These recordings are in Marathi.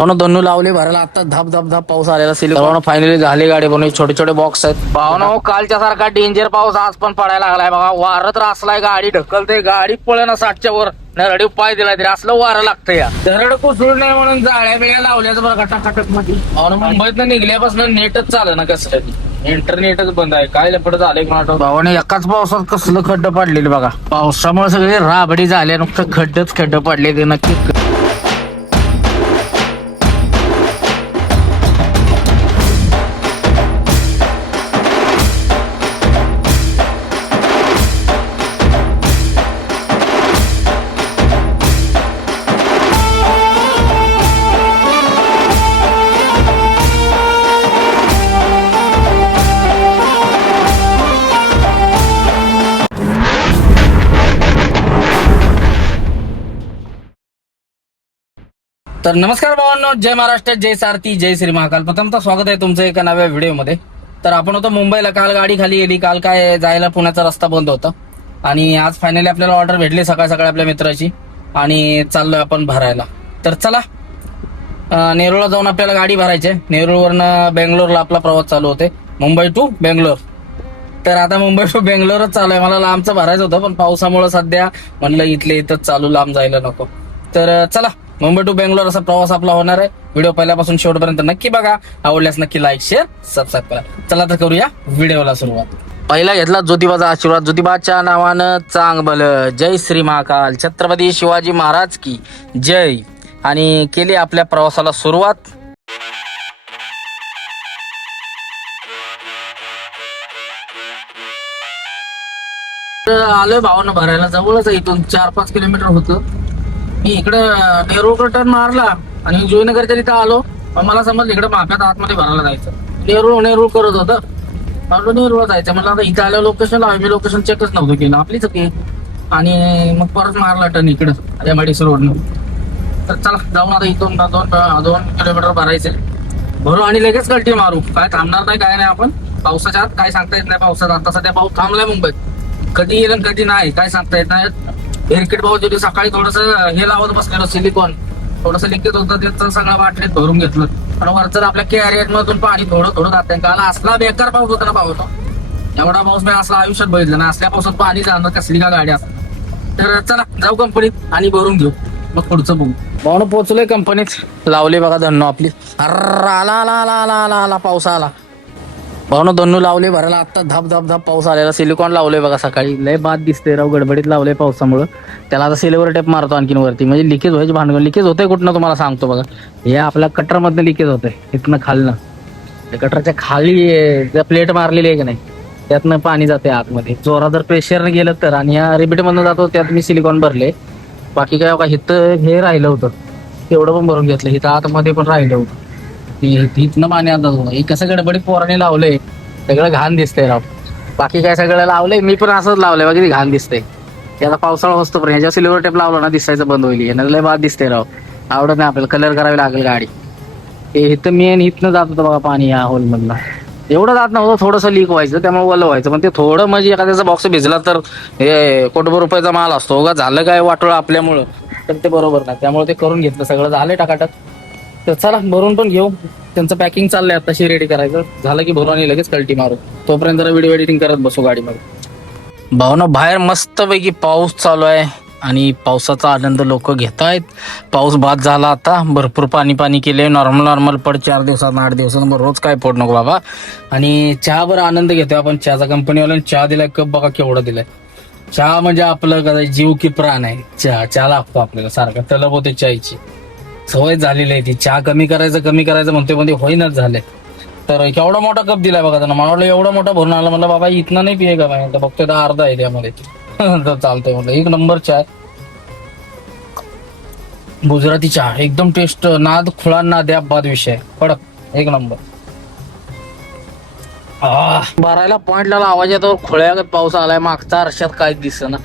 दोन्ही लावले भरायला आता धाप धाप धाप पाऊस आलेला सिलिकॉन फायनली झाली गाडी बनवली. छोटे छोटे बॉक्स आहेत भावना. कालच्या सारखा डेंजर पाऊस आज पण पडायला लागलाय बघा. वारं तर असलाय गाडी ढकलते, गाडी पळेना 60च्या वर. नरडी पाय दिला तरी असलं वारं लागतं या. दरड कोसळू नये म्हणून जाळ्या बिळ्या लावल्याचं बरं खटाखटक मध्ये. मुंबईत निघल्यापासून नेटच चालू ना कसं इंटरनेटच बंद आहे. काय लपड झालंय कोणाला भावाने. एकाच पावसात कसलं खड्ड पडलेले बघा. पावसामुळे सगळे राबडी झाले, नुकतं खड्ड पडले ते नक्की. तर नमस्कार भावांनो, जय महाराष्ट्र, जय सारथी, जय श्री महाकाल. प्रथमतः स्वागत आहे तुमचं एका नव्या व्हिडिओमध्ये. तर आपण होतो मुंबईला. काल गाडी खाली गेली. काल काय जायला पुण्याचा रस्ता बंद होता आणि आज फायनली आपल्याला ऑर्डर भेटली सकाळ सकाळी आपल्या मित्राची आणि चाललोय आपण भरायला. तर चला, नेरूळला जाऊन आपल्याला गाडी भरायची आहे. नेरूळवरनं बेंगलोरला आपला प्रवास चालू होते, मुंबई टू बेंगलोर. तर आता मुंबई टू बेंगलोरच चालू आहे. मला लांबचं भरायचं होतं पण पावसामुळे सध्या म्हणलं इथले इथंच चालू, लांब जायला नको. तर चला, मुंबई टू बेंगलोर असा प्रवास आपला होणार आहे. व्हिडिओ पहिल्यापासून शेवटपर्यंत नक्की बघा. आवडल्यास नक्की लाईक, शेअर, सबस्क्राईब करा. चला तर करूया व्हिडिओला सुरुवात. पहिला घेतला ज्योतिबाचा आशीर्वाद. ज्योतिबाच्या नावानं चांग भलं. जय श्री महाकाल. छत्रपती शिवाजी महाराज की जय. आणि केली आपल्या प्रवासाला सुरुवात. आलोय भावानं भरायला. जवळच आहे, इथून 4-5 किलोमीटर होतं. मी इकडं नेरूळ टर्न मारला आणि जोयनगरच्या तिथं आलो. मला समजलं इकडे माफ्यात आतमध्ये भरायला जायचं. नेरूळ करत होतं. मला नेरूळ जायचं. मला आता इथं आल्या लोकेशन मी लोकेशन चेकच नव्हतं केलं, आपलीच की. आणि मग परत मारला टर्न इकडं MIDC रोडनं. तर चला जाऊन आता इथून 2 किलोमीटर भरायचे. भरू आणि लगेच गलटी मारू. काय थांबणार नाही, काय नाही. आपण पावसाच्या आत काय सांगता येत नाही. पावसाचा आता सध्या पाऊस थांबलाय मुंबईत. कधी येईल आणि कधी नाही काय सांगता येत नाही. एअरकिट भाऊ होती सकाळी थोडस हे लावत बसलेलं सिलिकॉन, थोडस लिकेज होतं, त्याचं सगळं बाटलीत भरून घेतलं. आणि वरचं आपल्या कॅरियर मधून पाणी थोडं जात. काल असला बेकार पाऊस होता ना पाऊस. एवढा पाऊस मी असला आयुष्यात बघितलं ना. असल्या पावसात पाणी जाणं कसली का गाडी असतात. तर चला जाऊ कंपनीत आणि भरून घेऊ, मग पुढचं बघू. भाऊन पोहोचलोय कंपनीत. लावले बघा धन्नो आपली. आला पाऊस आला. भाऊन दोन्ही लावले भरायला आता धाप धाप धाप पाऊस आलेला. सिलिकॉन लावले बघा सकाळी. लय बाद दिसते राव, गडबडीत लावले पावसामुळे. त्याला आता सिल्वर टेप मारतो आणखीन वरती, म्हणजे लिकेज व्हायची भांडवल. लिकेज होतंय कुठनं तुम्हाला सांगतो बघा. हे आपल्या कटर मधनं लिकेज होतंय, इथनं खालनं. कटरच्या खाली प्लेट मारलेली आहे की नाही, त्यातनं पाणी जाते आतमध्ये. जोरा जर प्रेशरने गेलं तर. आणि या रिबीट मधनं जातो, त्यात मी सिलिकॉन भरले. बाकी काय बघा, इथं हे राहिलं होतं, तेवढं पण भरून घेतलं. इथं आतमध्ये पण राहिलं होतं. इथनं पाणी आता हे कसं गडबडीत पोराने लावलंय, सगळं घाण दिसतंय राव. बाकी काय सगळं लावलंय, मी पण असंच लावलंय बघा. घाण दिसतंय. त्याचा पावसाळा असतो पण ह्याच्या सिल्वर टेप लावला ना दिसायचं बंद होईल. येणार लय बाद दिसतंय राव. आवडत नाही आपल्याला, कलर करावी लागेल गाडी. हे इथं मेन इथनं जात होतं बघा पाणी या होल मधला. एवढं जात नव्हतं, थोडंसं लीक व्हायचं, त्यामुळे ओलं व्हायचं. पण ते थोडं म्हणजे एखाद्याचा बॉक्स भिजला तर हे कोटभर रुपयाचा माल असतो का. झालं काय वाटोळं आपल्यामुळं तर ते बरोबर नाही. त्यामुळे ते करून घेतलं, सगळं झालंय टाकाटाक. तर चला भरून पण घेऊ. त्यांचं पॅकिंग चाललंय आताशी, रेडी करायचं. झालं की भरून आणि लगेच कल्टी मारू. तोपर्यंत जरा व्हिडिओ एडिटिंग करत बसू गाडीमध्ये. भावना बाहेर मस्तपैकी पाऊस चालू आहे आणि पावसाचा आनंद लोक घेत आहेत. पाऊस बाद झाला आता, भरपूर पाणी केले. नॉर्मल पड 4 दिवसात 8 दिवसात, रोज काय पड नको बाबा. आणि चहावर आनंद घेतोय आपण. चहाचा कंपनीवाल्याने चहा दिलाय, कप बघा केवढा दिलाय. चहा म्हणजे आपलं काय जीव की प्राण आहे. चहा लागतो आपल्याला सारखा. तलब होते चहाची, सवय झालेली आहे ती. चहा कमी करायचं म्हणतोय पण ते होईनाच झालंय. तर केवढा मोठा कप दिलाय बघा त्यांना. मला वाटलं एवढा मोठा भरून आला. म्हणलं बाबा इथनं नाही पिये का बाय, बघतोय तर अर्धा आहे त्यामध्ये. तर चालतंय म्हटलं. 1 नंबर चहा, गुजराती चहा, एकदम टेस्ट. नाद खुळा नाद्या बाद विषय, कडक 1 नंबर. भरायला पॉइंटला आवाज येतो. खोळ्या पाऊस आलाय. मागचा आरशात काय दिसना.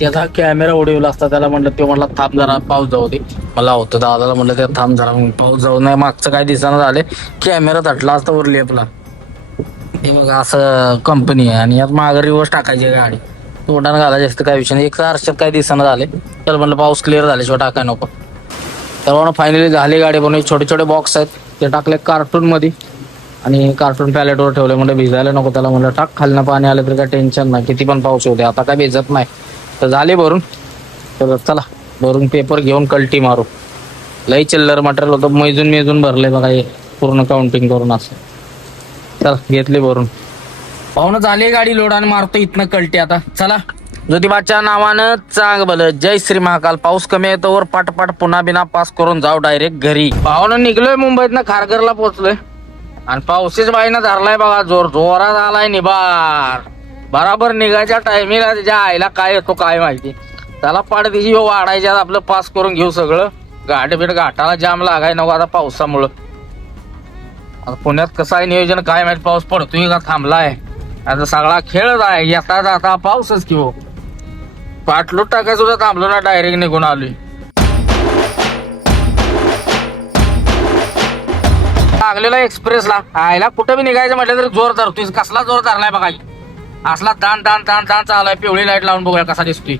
त्याचा कॅमेरा उडवला असता. त्याला म्हटलं, तो म्हटला थांब जरा पाऊस जाऊ दे. मला होतं दादाला म्हटलं त्या थांब जरा पाऊस जाऊ नये. मागचं काय दिसना झाले. कॅमेरा तटला असता वर लेपला. हे बघा असं कंपनी आहे. आणि यात मागं रिवर्स टाकायची गाडी. तोंडानं घालायची असतं, काय विषय नाही. एक आरशात काय दिसना झाले. तर म्हटलं पाऊस क्लिअर झाल्याशिवाय टाकाय नको. तर फायनली झाली गाडी बनवून. छोटे छोटे बॉक्स आहेत ते टाकले कार्टून मध्ये आणि कार्टून पॅलेटवर ठेवले. म्हणजे भिजायला नको त्याला, म्हणलं टाक खालनं पाणी आलं तर काय टेन्शन नाही, किती पण पाऊस होते आता काय भिजत नाही. तर झाले भरून. तर चला भरून पेपर घेऊन कल्टी मारू. लई चिल्लर मटेरियल होतं, मेजून भरले बघा हे पूर्ण काउंटिंग करून असं. चल घेतली भरून. पाहुणं झाली गाडी लोड आणि मारतो इथनं कल्टी आता. चला ज्योतिबाच्या नावानं चांग भलं, जय श्री महाकाल. पाऊस कमी येतो वर पाटपाट पुन्हा बिना पास करून जाऊ डायरेक्ट घरी. पाहुणं निघलोय मुंबईतनं, खारघरला पोहोचलोय आणि पावसाच बाईनं धरलाय बघा जोरात आलाय निबार. बराबर निघायच्या टायमिंगला त्याच्या आईला काय येतो काय माहिती. त्याला पाडदिशी वाढायच्या आपलं पास करून घेऊ सगळं. गाठ घाटाला जाम लागाय नको आता पावसामुळं. आता पुण्यात कसं आहे नियोजन काय माहिती, पाऊस पडतोय का थांबलाय. आता सगळा खेळच आहे, येता जाता पाऊसच की हो. पाटलूट टाकाय सुद्धा थांबलो ना, डायरेक्ट निघून आलोय. लागलेला एक्सप्रेसला आयला कुठं बी निघायचं म्हटलं तरी जोर धरतोय. कसला जोर धरलाय बघा, असला दान दान दान दान चाललाय. पिवळी लाईट लावून बघूया कसा दिसतोय.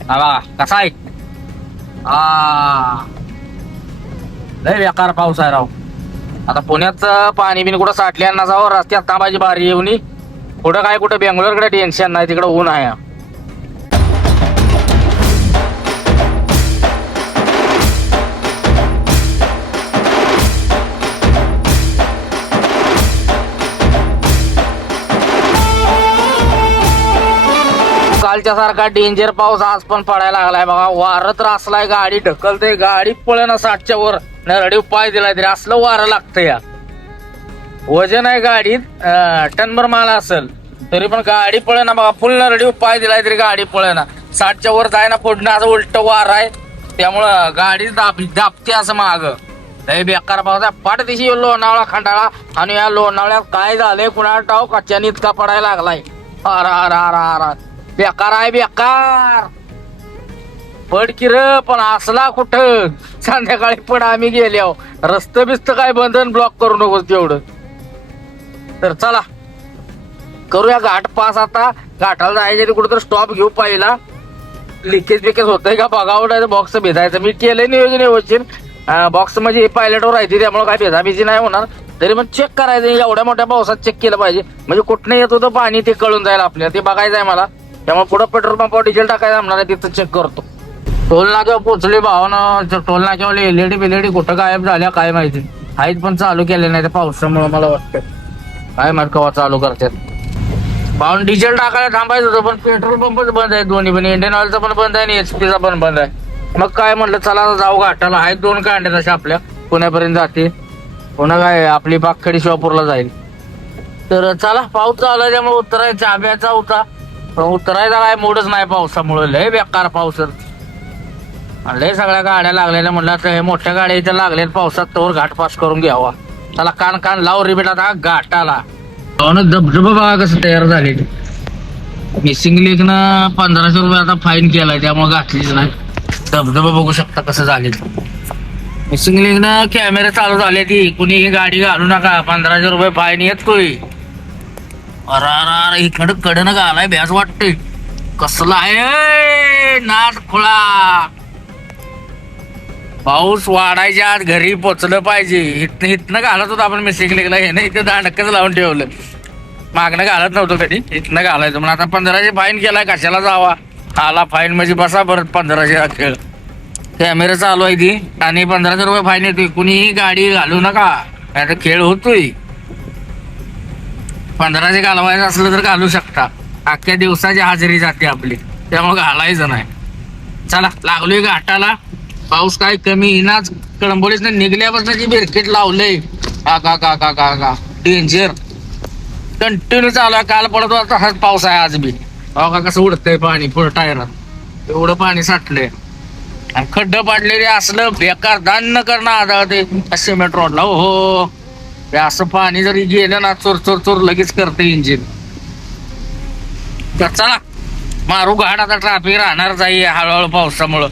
बघा कसा आहे. लय बेकार पाऊस आहे राव. आता पुण्यात पाणी बिन कुठं साठल्या नसावं, रस्त्यात तांबाची बारी येऊन. कुठं काय कुठं बेंगलोरकडे टेन्शन नाही, तिकडं ऊन आहे. कालच्या सारखा डेंजर पाऊस आज पण पडायला लागलाय बघा. वारं तर असलाय, गाडी ढकलते, गाडी पळेना 60च्या वर. नरडी पाय दिलाय तरी असलं वारं लागतं या. वजन आहे गाडीत टनभर माल असेल तरी पण गाडी पळेना बघा. फुल नरडी पाय दिलाय तरी गाडी पळेना. 60च्या वर जायना पुढनं असं उलट वार आहे, त्यामुळं गाडी दाबते असं माग. लय बेकार पाऊस आहे. पाठ दिशी लोणावळा खंडाळा आणि या लोणावळ्यात काय झालंय कुणाला ठाव, कच्च्याने इतका पडायला लागलाय. अरा बेकार आहे बेकार. पड की र, पण असला कुठं संध्याकाळी पड आम्ही गेल्याव. रस्ते बिस्त काय बंधन ब्लॉक करू नकोस तेवढं. तर चला करूया घाट पास. आता घाटाला जायचे कुठं तर स्टॉप घेऊ पहिला. लिकेज बिकेज होतंय का बघावं, बॉक्स भेदायचं. मी केलंय नियोजन व्यवस्थित. बॉक्स म्हणजे पायलटवर राहते त्यामुळे काय भेदाभिजी नाही होणार. तरी पण चेक करायचं, एवढ्या मोठ्या पावसात चेक केलं पाहिजे. म्हणजे कुठनं येत होतं पाणी ते कळून जाईल आपल्याला, ते बघायचं आहे मला. त्यामुळे पुढं पेट्रोल पंपावर डिझेल टाकायचं म्हणणार आहे, तिथं चेक करतो. टोल नाक्यावर पोचले भावानं. टोल नाक्यावर एलईडी बिलेडी कुठं गायब झाल्या काय माहिती. हाईत पण चालू केले नाही त्या पावसामुळे मला वाटतं. काय माहित कवा चालू करतात. भावानं डिझेल टाकायला थांबायचं होतं पण पेट्रोल पंपच बंद आहे दोन्ही पण. इंडियन ऑइलचा पण बंद आहे आणि एचपीचा पण बंद आहे. मग काय म्हटलं चला जाऊ घाटाला. आहेत 2 कांड्या तशा आपल्या पुण्यापर्यंत जाते. पुन्हा काय आपली बागखेडी शिवापूरला जाईल. तर चला पाऊस चालू आहे त्यामुळे उतरायचा आब्याचा होता, पण उतरायचा काय मूडच नाही पावसामुळे. लय बेकार पाऊस. लय सगळ्या गाड्या लागलेल्या, म्हणलं आता हे मोठ्या गाड्या इथे लागल्या पावसात तोवर घाट पास करून घ्यावा. त्याला कान लाव रिबीट आता घाटाला. धबधबा बघा कसं तयार झाले. मिसिंग लेकनं 1500 रुपये आता फाईन केलाय त्यामुळे घातलीच नाही. धबधबा बघू शकता कसं झाले. मिसिंग लेकनं कॅमेरे चालू झाले, ती कुणी ही गाडी घालू नका 1500 रुपये फाईन येतोय. अरे इकडं कडनं घालाय भ्यास वाटतोय. कसला आहे नाच खुळा. पाऊस वाढायच्या आत घरी पोचलं पाहिजे. इथनं घालत होतं आपण मिसिंग लेकला, हे ना इथं दांडकच लावून ठेवलं. मागणं घालत नव्हतं कधी, इथनं घालायचं. म्हणून आता 1500 फाईन केलाय, कशाला जावा. आला फाईन म्हणजे बसा परत 1500 खेळ. कॅमेरा चालू आहे ती आणि 1500 रुपये फाईन येतोय. कुणीही गाडी घालू नका, आता खेळ होतोय. 1500 घालवायचं असलं तर घालू शकता. अख्ख्या दिवसाची हजेरी जाते आपली, त्यामुळे घालायचं नाही. चला लागलोय घाटाला. पाऊस काय कमी येणार. कळंबोलीच निघल्यापासून जी बिरकेट लावलंय का डेंजर. कंटिन्यू चालू आहे. काल पडत होता तसाच पाऊस आहे आज बी. का कसं उडतंय पाणी पुढं टायरात, एवढं पाणी साठलंय. आणि खड्डं पाडलेले असलं बेकार दान न करणं आढळते सिमेंट रोडला. हो ते असं पाणी जरी गेलं ना चोर चोर चोर लगेच करते इंजिन. तर चला मारू घाट. आता ट्रॅफिक राहणार जाई हळूहळू पावसामुळं.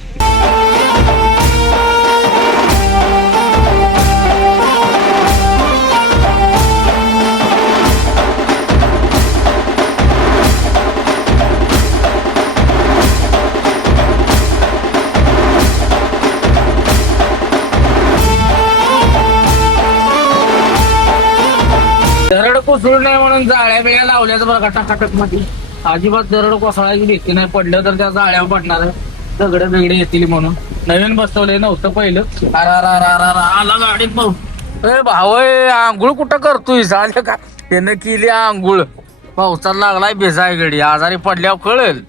कोसळू नये म्हणून जाळ्या बिळ्या लावल्याच बघा टाकाटक मध्ये. अजिबात दरड कोसळायची भीती नाही, पडलं तर त्या जाळ्यावर पडणार आहे, दगड बिगडे येतील म्हणून. नवीन बसवले नव्हतं पहिलं. आला गाडीत भाऊ. ए भाऊ आंघोळ कुठं करतोय झालं का? त्यानं केली आंघोळ. पावसात लागलाय भिजाय गडी, आजारी पडल्यावर कळेल.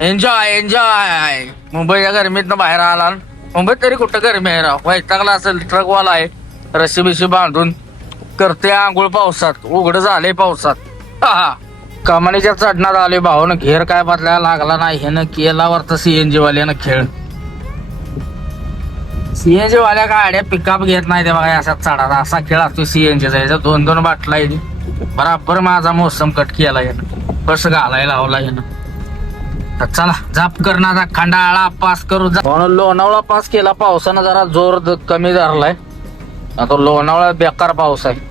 Enjoy enjoy. मुंबईच्या गरमीतनं बाहेर आला. मुंबईत तरी कुठं गरमी आहे राव, वैतागला असेल. ट्रकवाला आहे, रशी बिशी बांधून करते आंघोळ पावसात. उघड झाले पावसात. हा कमानीच्या चढण्यात आले भाऊन. घेर काय बदलायला लागला नाही, ह्यानं केला वरत सीएनजी वाल्यानं खेळ. सीएनजी वाल्या गाड्या पिकअप घेत नाही ते बघा, असा चढा असा खेळ असतो सीएनजीचा. याचा 2-2 बाटला आहे. बराबर माझा मोसम कट केला यानं, कसं घालायला लावला यानं. तर चला जाप करण्याचा खंडाळा पास करू. लोणावळा पास केला पावसानं, जरा जोर कमी धरलाय. आता लोणावळा बेकार पाऊस आहे.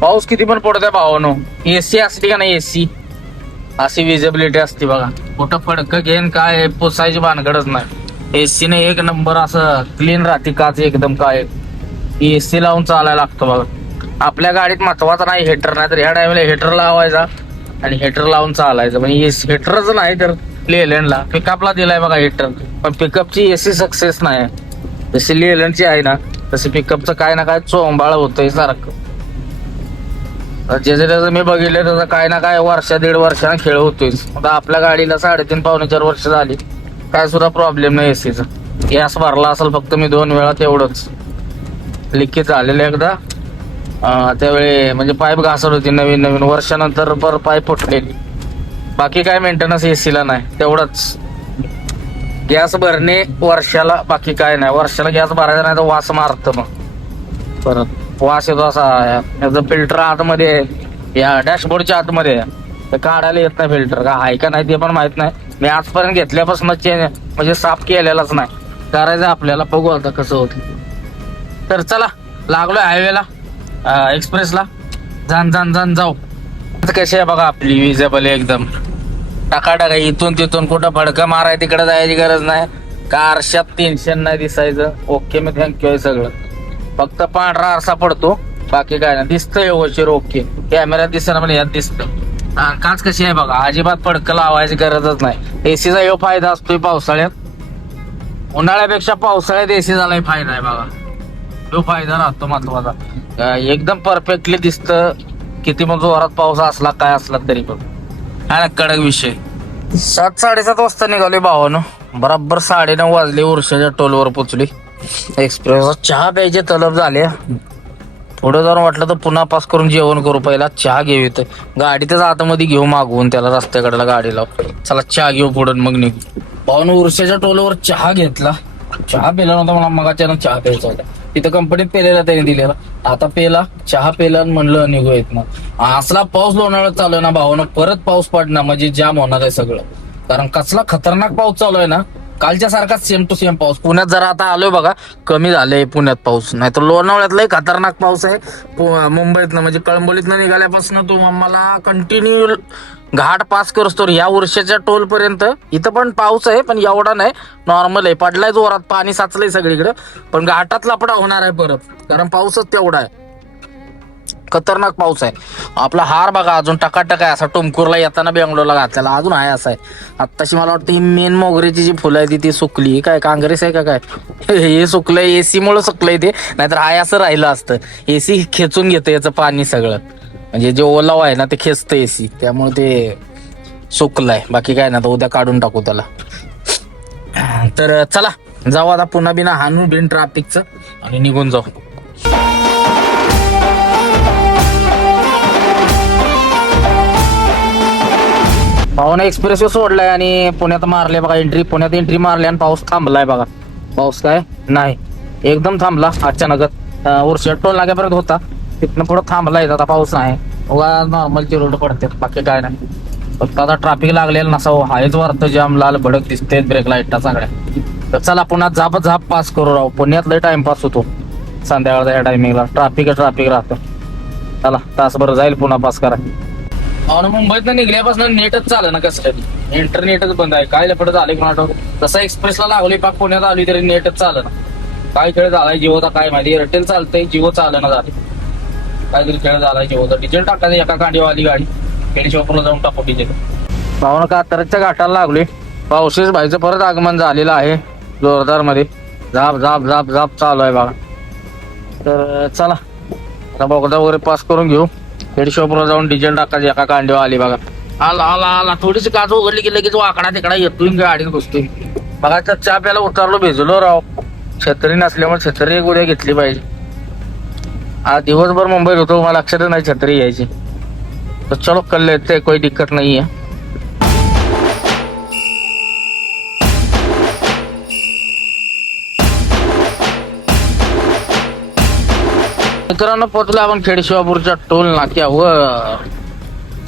पाऊस किती पण पडतोय भावानो. एसी असली का नाही, एसी अशी विजिबिलिटी असते बघा. कुठं फडकं घेऊन काय पुसायची भानगडच नाही. एसीने एक नंबर असं क्लीन राहते काच एकदम. काय एसी लावून चालायला लागतं बघा. आपल्या गाडीत महत्वाचं नाही हेटर, नाही तर ह्या टाइमला हेटर लावायचा आणि हेटर लावून चालायचं. म्हणजे हेटरच नाही तर लेलँडला पिकअपला दिलाय बघा हेटर, पण पिकअपची एसी सक्सेस नाही. जशी लेलँडची आहे ना तशी पिकअपचं काय ना काय चोंबाळ होतंय सारखं. ज्याचं त्याचं मी बघितलं त्याचं काय ना काय 1-1.5 वर्षानं खेळ होतोय. आता आपल्या गाडीला 3.5-4 वर्ष झाली, काय सुद्धा प्रॉब्लेम नाही एसीचा. गॅस भरला असेल फक्त मी 2 वेळा, तेवढंच लिकेज झालेलं एकदा. त्यावेळी म्हणजे पाईप घासत होती नवीन वर्षानंतर पर पाईप फुटलेली. बाकी काय मेंटेनन्स एसीला नाही, तेवढंच गॅस भरणे वर्षाला, बाकी काय नाही. वर्षाला गॅस भरायचा नाही तर वास मारतं, मग परत वास येतो असा. याचं फिल्टर आतमध्ये या डॅशबोर्डच्या आतमध्ये तर काढायला येत नाही फिल्टर, का आहे का नाही ते पण माहित नाही. मी आजपर्यंत घेतल्यापासून चेंज म्हणजे साफ केलेलाच नाही. करायचं आपल्याला, बघू आता कसं होतं. तर चला लागलोय हायवेला, एक्सप्रेसला. जाण जाऊ. कशी आहे बघा आपली विजेबल एकदम टाकाटाका. इथून तिथून कुठं फडकं माराय तिकडे जायची गरज नाही. कारशात टेन्शन नाही दिसायचं. ओके मी थँक्यू आहे सगळं. फक्त पांढरा आरसा पडतो, बाकी काय नाही. दिसतंय व्यवस्थित ओके. कॅमेऱ्यात दिसतं पण यात दिसतं. काच कशी आहे बघा, अजिबात फडकं लावायची गरजच नाही. एसीचा यो फायदा असतोय पावसाळ्यात. उन्हाळ्यापेक्षा पावसाळ्यात एसी झालाय फायदा आहे बघा. तो फायदा राहतो महत्वाचा. एकदम परफेक्टली दिसतं, किती मग जोरात पाऊस असला काय असला तरी पण. हा ना कडक विषय. 7-7:30 वाजता निघाले भावानं. बराबर 9:30 वाजले. उर्शाच्या टोलवर पोचली. एक्सप्रेस चहा प्यायचे तलब झाले. पुढे जाऊन वाटलं तर पुन्हा पास करून जेवण करू. पहिला चहा घेऊ. इथं गाडीतच आतमध्ये घेऊ मागवून त्याला रस्त्याकडेला गाडी लाव. चला चहा घेऊ पुढे मग निघू. भावानं उर्शाच्या टोलवर चहा घेतला. चहा पेला नव्हता मला मगाच्यानं चहा प्यायचा होता. तिथं कंपनीत पेलेला त्याने दिलेला. आता पेला चहा पेला म्हणलं निघू येत ना. असला पाऊस लोणावळ्यात चालू आहे ना भावानं, परत पाऊस पडणार म्हणजे जाम होणार आहे सगळं. कारण कसला खतरनाक पाऊस चालू आहे ना, कालच्या सारखा सेम टू सेम पाऊस. पुण्यात जरा आता आलोय बघा, कमी झालंय पुण्यात पाऊस. नाही तर लोणावळ्यातलाही खतरनाक पाऊस आहे. मुंबईतनं म्हणजे कळंबोलीतनं निघाल्यापासून तो आम्हाला कंटिन्यू घाट पास करतो या वर्षाच्या टोल पर्यंत. इथं पण पाऊस आहे पण एवढा नाही, नॉर्मल आहे. पडलाय जोरात, पाणी साचलंय सगळीकडे. पण घाटात लपडा होणार आहे परत, कारण पाऊसच तेवढा आहे. खतरनाक पाऊस आहे. आपला हार बघा अजून टकाटक आहे. असा टुमकुरला येताना बेंगलोरला घातलेला अजून आहे असा आहे. आत्ताशी मला वाटतं ही मेन मोगरीची जी फुलं आहे ती सुकली. काय काँग्रेस आहे का काय हे सुकलंय, एसी मुळे सुकलंय ते. नाहीतर हाय असं राहिलं असतं. एसी खेचून घेतं याचं पाणी सगळं, म्हणजे जे ओलाव आहे ना ते खेचतं एसी, त्यामुळे ते सुकलंय. बाकी काय ना, तर उद्या काढून टाकू त्याला. तर चला जाऊ आता पुन्हा बिना हानून बिन ट्रॅफिकचं आणि निघून जाऊ. पाहुणे एक्सप्रेस सोडलाय आणि पुण्यात मारले बघा एंट्री. पुण्यात एंट्री मारली आणि पाऊस थांबलाय बघा. पाऊस काय नाही, एकदम थांबला अचानकच. वर्षा टोल लागेपर्यंत होता, तिथनं पुढं थांबलाय. आता पाऊस नाही, नॉर्मलची रोड पडतात, बाकी काय नाही. फक्त आता ट्रॅफिक लागलेलं नसावं. हायच वरतं जाम लाल भडक दिसते, ब्रेक लाईटला सगळ्या. तर चला पुन्हा झाप पास करू राहू. पुण्यात लय टाइमपास होतो संध्याकाळचा या टायमिंगला. ट्रॅफिक राहतं. चला तासभर जाईल पुन्हा पास करा. मुंबईत निघल्यापासून नेटच चाललं ना, कसं कधी इंटरनेटच बंद आहे. काय लपड झाले कोणाला. तसं एक्सप्रेसला लागली पाक पुण्यात आली तरी नेटच चाललं ना. काय खेळ झालाय जिओचा काय माहिती. एअरटेल चालतंय, जिओ चाललं ना झाले. काहीतरी खेळ झाला होतं. डिझेल टाकायचं एका कांडीवाली गाडी खेडेशिवापूरला जाऊन टाकू डिझेल. भावना कात्रजच्या घाटाला लागली. पावशीच भाईचं परत आगमन झालेलं आहे जोरदार मध्ये. झाप झाप झाप झाप चालू आहे बघा. तर चला आता बोगदा वगैरे पास करून घेऊ. खेडेशिवापूरला जाऊन डिझेल टाकायचं एका कांडीवर आली बघा. आला आला आला थोडीशी काच उघडली की लगेच वाकडा तिकडा येतोय गाडीत घुसतोय बघा. तर चहा प्यायला उतरलो भिजलो राव. छत्री नसल्यामुळे छत्री एक उद्या घेतली पाहिजे. आज दिवसभर मुंबईत होतो मला लक्षातच नाही छत्री घ्यायची. तर चलो कल लेते कोई दिक्कत नाही आहे. मित्रांनो पोचलो आपण खेडेशिवापूरच्या टोल नाक्यावर.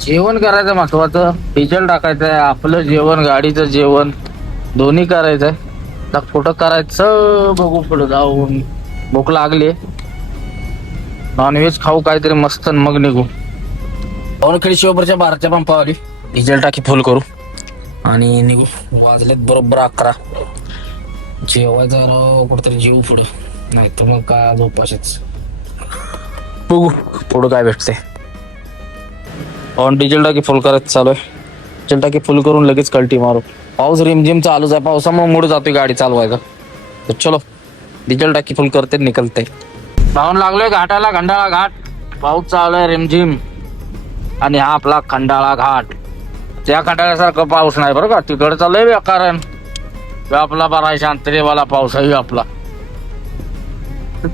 जेवण करायचं महत्वाचं. डिझेल टाकायचंय. आपलं जेवण गाडीचं जेवण दोन्ही करायचंय. तर कुठं करायचं बघू पुढे जाऊन. भूक लागली. नॉनव्हेज खाऊ काहीतरी मस्त मग निघू. खेडेशिवापूरच्या बारच्या पंपावली डिझेल टाकी फुल करू आणि निघू. वाजलेत बरोबर 11. जेवायचं कुठतरी जेवू पुढं नाही तर मग काय झोपाशीच. बघू पुढं काय भेटते. ऑन डिझेल टाकी फुल करायचं चालू आहे. डिझेल टाकी फुल करून लगेच कल्टी मारू. पाऊस रिमझिम चालूच आहे. पावसामुळे मूड जातोय गाडी चालवायचा. तर चलो डिझेल टाकी फुल करते निकलते. धावून लागलोय घाटाला. खंडाळा घाट. पाऊस चालू आहे रिमझिम. आणि हा आपला खंडाळा घाट. त्या खंडाळ्यासारखं पाऊस नाही बरं का. तिकडे चाललंय कारण आपला बरा शांततेवाला पाऊस आहे आपला.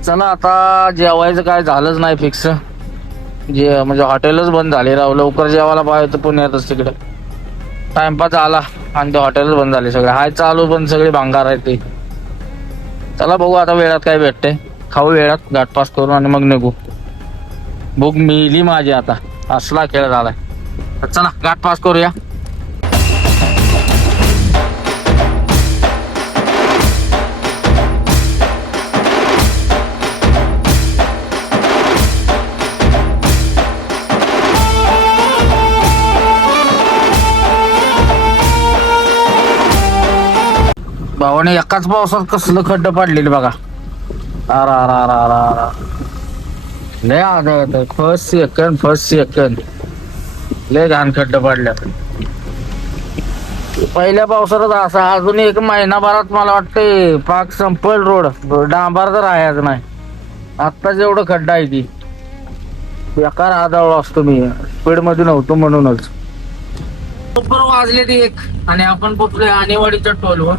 चला आता जेवायचं काय झालंच नाही फिक्स. जे म्हणजे हॉटेलच बंद झाले राव. लवकर जेवायला पाहिजे तर पुण्यातच तिकडे टाइमपास आला आणि ते हॉटेलच बंद झाले सगळे. हाय चालू पण सगळे भांगार आहेत ते. चला बघू आता वेळात काय भेटते. खाऊ वेळात घाटपास करून आणि मग निघू. भूक मिली माझी आता. असला खेळ झालाय. चला घाटपास करूया. भावाने एकाच पावसात कसलं खड्ड पाडलेली बघा. अरा अरा अरा अरा अरा लय आदळत. फर्स्ट सेकंड लय घाण खड्ड पाडल्या. पहिल्या पावसात असा अजून एक महिनाभरात मला वाटतंय पाक संपल रोड. डांबर तर आहेच नाही. आत्ताच एवढं खड्डा आहे ती. बेकार आदळलो असतो मी. स्पीड मध्ये नव्हतो म्हणूनच. बरोबर वाजले ते 1 आणि आपण पोचलोय आणेवाडीच्या टोलवर.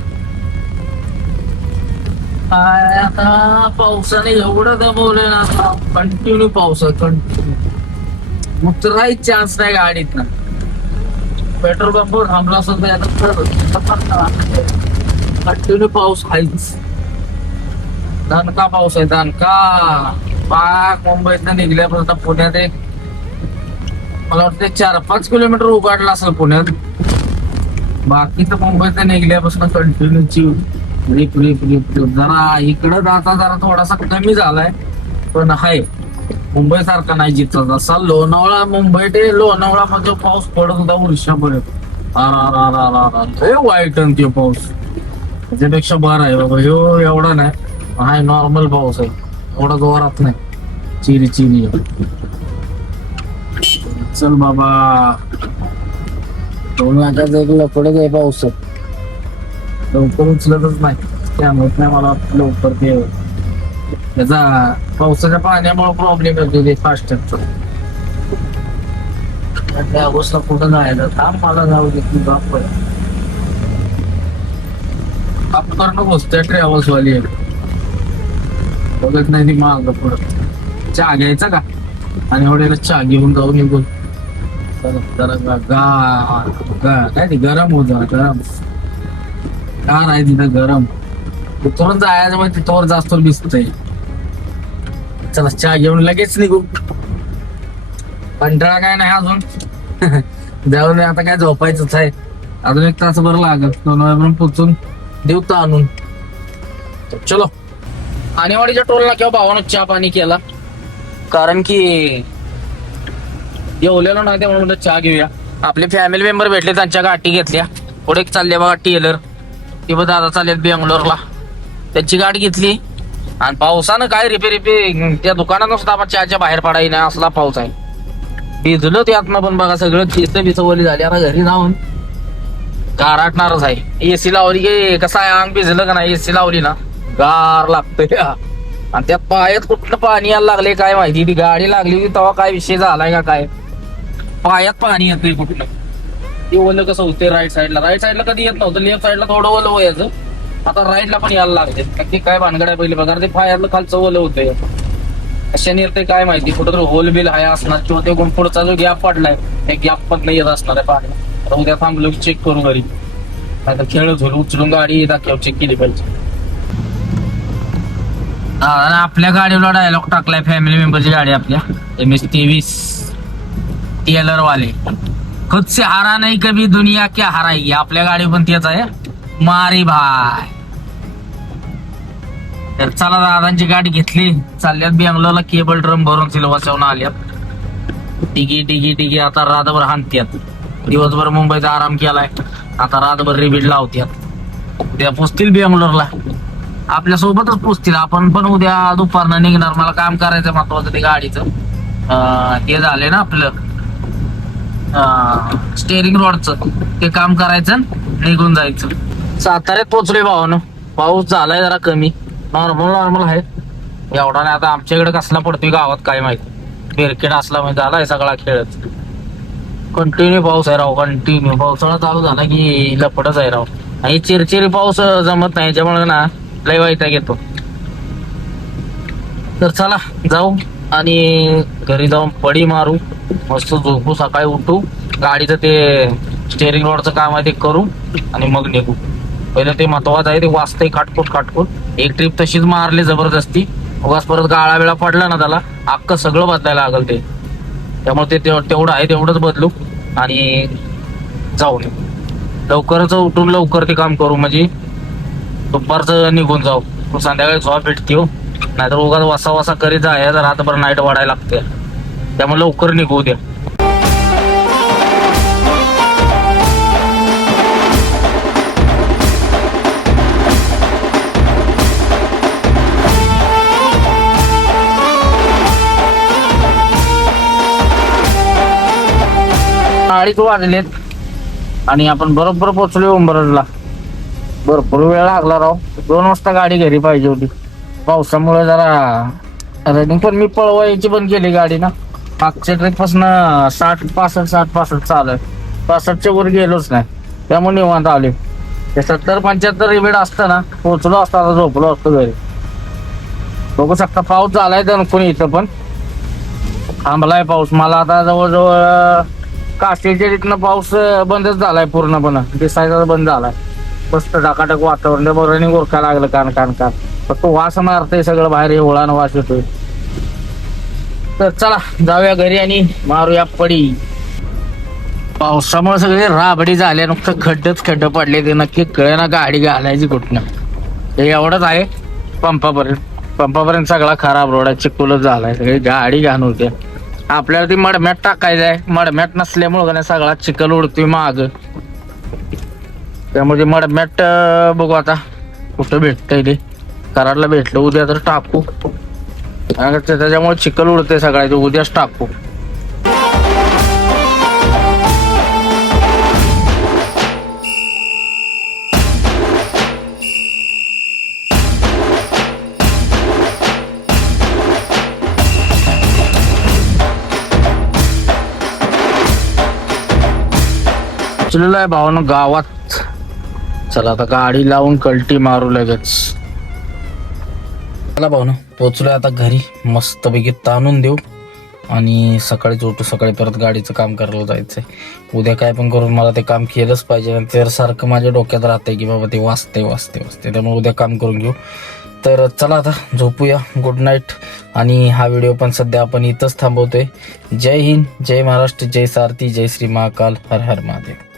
काय आता पावसाने एवढं दबवलंय ना. कंटिन्यू पाऊस आहे. कंटिन्यू उतरायच चान्स नाही गाडीत ना. पेट्रोल पंपवर थांबला सुद्धा कंटिन्यू पाऊस आहेच. दणका पाऊस आहे. दणका. पाक मुंबईत निघल्यापर्यंत पुण्यात एक मला वाटतं 4-5 किलोमीटर उघडला असेल पुण्यात. बाकी तर मुंबईत निघल्यापासून कंटिन्यू रिप रिप रिप. जरा इकडं आता जरा थोडासा कमी झालाय पण हाय मुंबई सारखा नाही जिथं जसा लोणावळा. मुंबई ते लोणावळा मध्ये पाऊस पडत होता वर्षापर्यंत. अरे वाईट ते पाऊस. त्याच्यापेक्षा बरा आहे बाबा. ह्यो एवढा नाही. हाय नॉर्मल पाऊस आहे. एवढा जोरात नाही. चिरी चिरी. चल बाबा 2 लाखाचा एक लपडच आहे पाऊस. लवकर उचलतच नाही. त्यामुळे नाही मला लवकर ते त्याचा पावसाच्या पाण्यामुळे प्रॉब्लेम येतो ते फास्टॅगचा. त्या अवस्था कुठं जायचं. थांब मला जाऊ दे. तू बाप आप करणं बसतोय ट्रॅव्हल्स वाली बघत नाही ती माग पुढं. चहा घ्यायचा का आणि एवढ्याला चहा घेऊन जाऊ निघून. जरा काय ते गरम होत. गरम कार आहे तिथं गरम. तिथून जायचं मग तिथवर जास्त भिजतंय. चला चहा घेऊन लगेच निघू. कंटाळा काय नाही अजून. जाऊन आता काय झोपायचंच आहे. अजून 1 तासभर लागत. 2 वाजेपर्यंत पोचून देऊ तर आणून. चलो आणेवाडीच्या टोलला किंवा भावानं चहा पाणी केला कारण की जेवलेलो नाही त्यामुळे म्हणलं चहा घेऊया. आपले फॅमिली मेंबर भेटले त्यांच्या गाठी घेतल्या. पुढे चालले बघा टेलर. ती बघ दादा चाललेत बेंगलोरला. त्यांची गाठ घेतली आणि पावसानं काय रिपे त्या दुकानात सुद्धा आपण चहाच्या बाहेर पडाई नाही असला पाऊस आहे. भिजलं त्यातनं पण बघा सगळं केस बिचवली झाली. आता घरी जाऊन गारटणारच आहे. एसी लावली की कसं आहे अंग भिजलं का नाही एसी लावली ना गार लागतंय. आणि त्यात पायात कुठलं पाणी यायला लागले काय माहिती. ती गाडी लागली तेव्हा काय विषय झालाय का काय पायात पाणी येतंय कुठलं. ते ओलं कसं होते राईट साईडला कधी येत नव्हतं. लेफ्ट साईडला थोडं ओलं व्हायचं. आता राईटला पण यायला लागते. ते काय भानगड आहे पहिले बघा. ते पायातलं खालचं ओलं होतंय. कशाने येते काय माहिती. कुठं होल बिल आहे असणार किंवा ते पुढचा जो गॅप पडलाय त्या गॅप पण नाही येत असणार आहे पाणी. आता उद्या थांबलो चेक करू घरी. आता खेळ झोल उचलून गाडी दाखव चेक केली पाहिजे. आणि आपल्या गाडीला डायलॉग टाकलाय फॅमिली मेंबरची गाडी आपल्या MS-23 टेलर वाले. खुद से हारा नाही कभी दुनिया क्या हराई. आपल्या गाडी पण तेच आहे मारी भाई. तर चला दादांची गाडी घेतली चालल्यात बेंगलोरला. केबल ड्रम भरून सिल्वासावून आल्यात. टिकी आता रातभर हाणत्यात. दिवसभर मुंबईचा आराम केलाय आता रातभर रिबीट लावत्यात. उद्या पोचतील बेंगलोरला आपल्या सोबतच पोचतील. आपण पण उद्या दुपारनं निघणार. मला काम करायचं महत्वाचं ते गाडीचं ते झालंय ना आपलं स्टेअरिंग रोडचं ते काम करायचं निघून जायचं. साताऱ्यात पोचलोय भावानं. पाऊस झालाय जरा कमी नॉर्मल आहे एवढा नाही. आता आमच्याकडे कसला पडतोय गावात काय माहिती. क्रिकेट असला म्हणजे झालाय सगळा खेळच. कंटिन्यू पाऊस आहे राव. कंटिन्यू पावसाळा चालू झाला की लपटच आहे राव. आणि चिरचिरी पाऊस जमत नाही त्याच्यामुळे ना लय वैताग येतो. तर चला जाऊ आणि घरी जाऊन पडी मारू मस्त झोपू. सकाळी उठू गाडीचं ते स्टेअरिंग रोडचं काम आहे ते करू आणि मग निघू. पहिलं ते महत्वाचं आहे ते वाचतंय खाटपूट. एक ट्रिप तशीच मारली जबरदस्ती. उगाच परत गाळा बिळा पडला ना त्याला अख्खं सगळं बदलायला लागल ते. त्यामुळे ते तेवढं आहे तेवढंच बदलू आणि जाऊ लवकरच उठून लवकर ते काम करू म्हणजे दुपारचं निघून जाऊ. संध्याकाळी झोप भेटते हो. नाहीतर उगाच वसा करीत आहे तर रातभर नाईट वाढायला लागते. त्यामुळे लवकर निघू द्या. अडीच वाजलेत आणि आपण बरोबर पोहोचलोय उंबरजला. भरपूर वेळ लागला राव. 2 वाजता गाडी घरी पाहिजे होती. पावसामुळे जरा रनिंग पण मी पळवायची बंद केली गाडी ना. मागच्या ट्रेक पासून 60-65 चालू आहे. 65च्या वर गेलोच नाही त्यामुळे निवांत आले. ते 70-75 रिबीड असतं ना पोहोचलो असतं. आता झोपलो असतो घरी. बघू शकता पाऊस झालाय दणकून इथं पण थांबलाय पाऊस. मला आता जवळजवळ काशीच्या तिथनं पाऊस बंदच झालाय पूर्णपणे. दिसायचा बंद झालाय. मस्त टाकाटक वातावरण रनिंग उरका लागलं कान फक्त वास मारतंय सगळं बाहेर. ओळानं वास येतोय. तर चला जाऊया घरी आणि मारूया पडी. पावसामुळे सगळे राबडी झाले. नुकतं खड्ड पडले ते नक्की कळेना गाडी घालायची कुठनं. हे एवढंच आहे पंपापर्यंत सगळा खराब रोड आहे. चिखलच झालाय. सगळी गाडी घाण होते. आपल्याला ती मडमॅट टाकायचं आहे. मडमॅट नसल्यामुळं का सगळा चिखल उडतोय माग. त्यामुळे मडमॅट बघू आता कुठं भेटतंय ते. कराडला भेटलं उद्या तर टाकू. त्याच्यामुळे चिखल उडतंय सगळ्याचं. उद्याच टाकू. पोचलेलो आहे भावानं गावात. चला आता गाडी लावून कल्टी मारू लगेच. चला भावना पोचलोय आता घरी. मस्तपैकी ताणून देऊ आणि सकाळीच उठू. सकाळी परत गाडीचं काम करायला जायचंय. उद्या काय पण करून मला ते काम केलंच पाहिजे. तर सारखं माझ्या डोक्यात राहतंय की बाबा ते वाचते. त्यामुळे उद्या काम करून घेऊ. तर चला आता झोपूया. Good night. आणि हा व्हिडिओ पण सध्या आपण इथंच थांबवतोय. जय हिंद, जय महाराष्ट्र, जय सारथी, जय श्री महाकाल, हर हर महादेव.